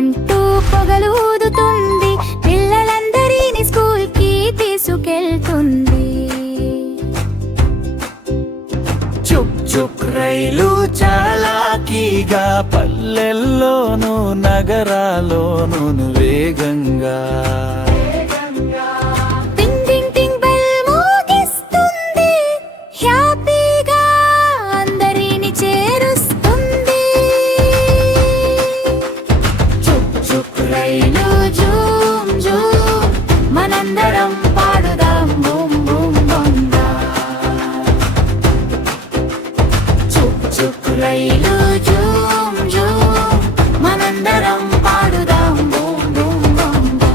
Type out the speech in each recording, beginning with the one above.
అంటూ పొగలూదుతుంది, పిల్లలందరినీ స్కూల్ కి తీసుకెళ్తుంది. చుక్ చుక్ రైలు చాలాకీగా, పల్లెల్లోనూ నగరాల్లోనూ వేగంగా. టింగ్ టింగ్ టింగ్ బెల్ మోగిస్తుంది, హ్యాపీగా అందరినీ చేరుస్తుంది. చుక్ చుక్ రైలు జూమ్ జూమ్, మనందరం పాడుదాం బూమ్ బూమ్ బొంగా. చుక్ చుక్ రైలు జూమ్ జూమ్, మనందరం పాడుదాం బూమ్ బూమ్ బొంగా.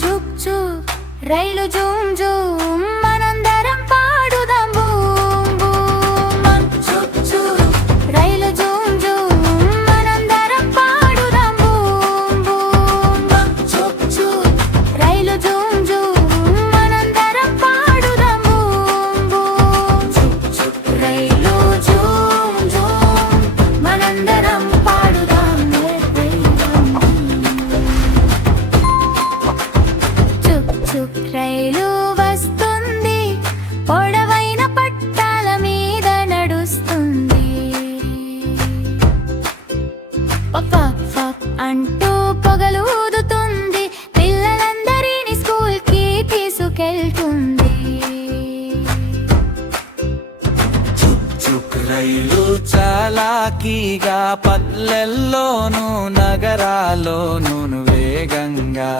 చుక్ చుక్ రైలు జూమ్ జూమ్, మనందరం పాడుదాం బూమ్ బూమ్. చుక్ చుక్ రైలు జూమ్ జూమ్, మనందరం పాడుదాం బూమ్ బూమ్. చుక్ చుక్ రైలు జూమ్ జూమ్, మనందరం పాడుదాం బూమ్ బూమ్. చుక్ చుక్ రైలు జూమ్ జూమ్, మనందరం పాడుదాం చుక్ చుక్ రైలు వస్తుంది, పొడవైన పట్టాల మీద నడుస్తుంది. పఫ్ పఫ్ అంటూ పొగలూదుతుంది, పిల్లలందరినీ స్కూల్ కి తీసుకెళ్తుంది. చుక్ చుక్ రైలు చాలాకీగా, పల్లెల్లోనూ నగరాల్లోనూ వేగంగా.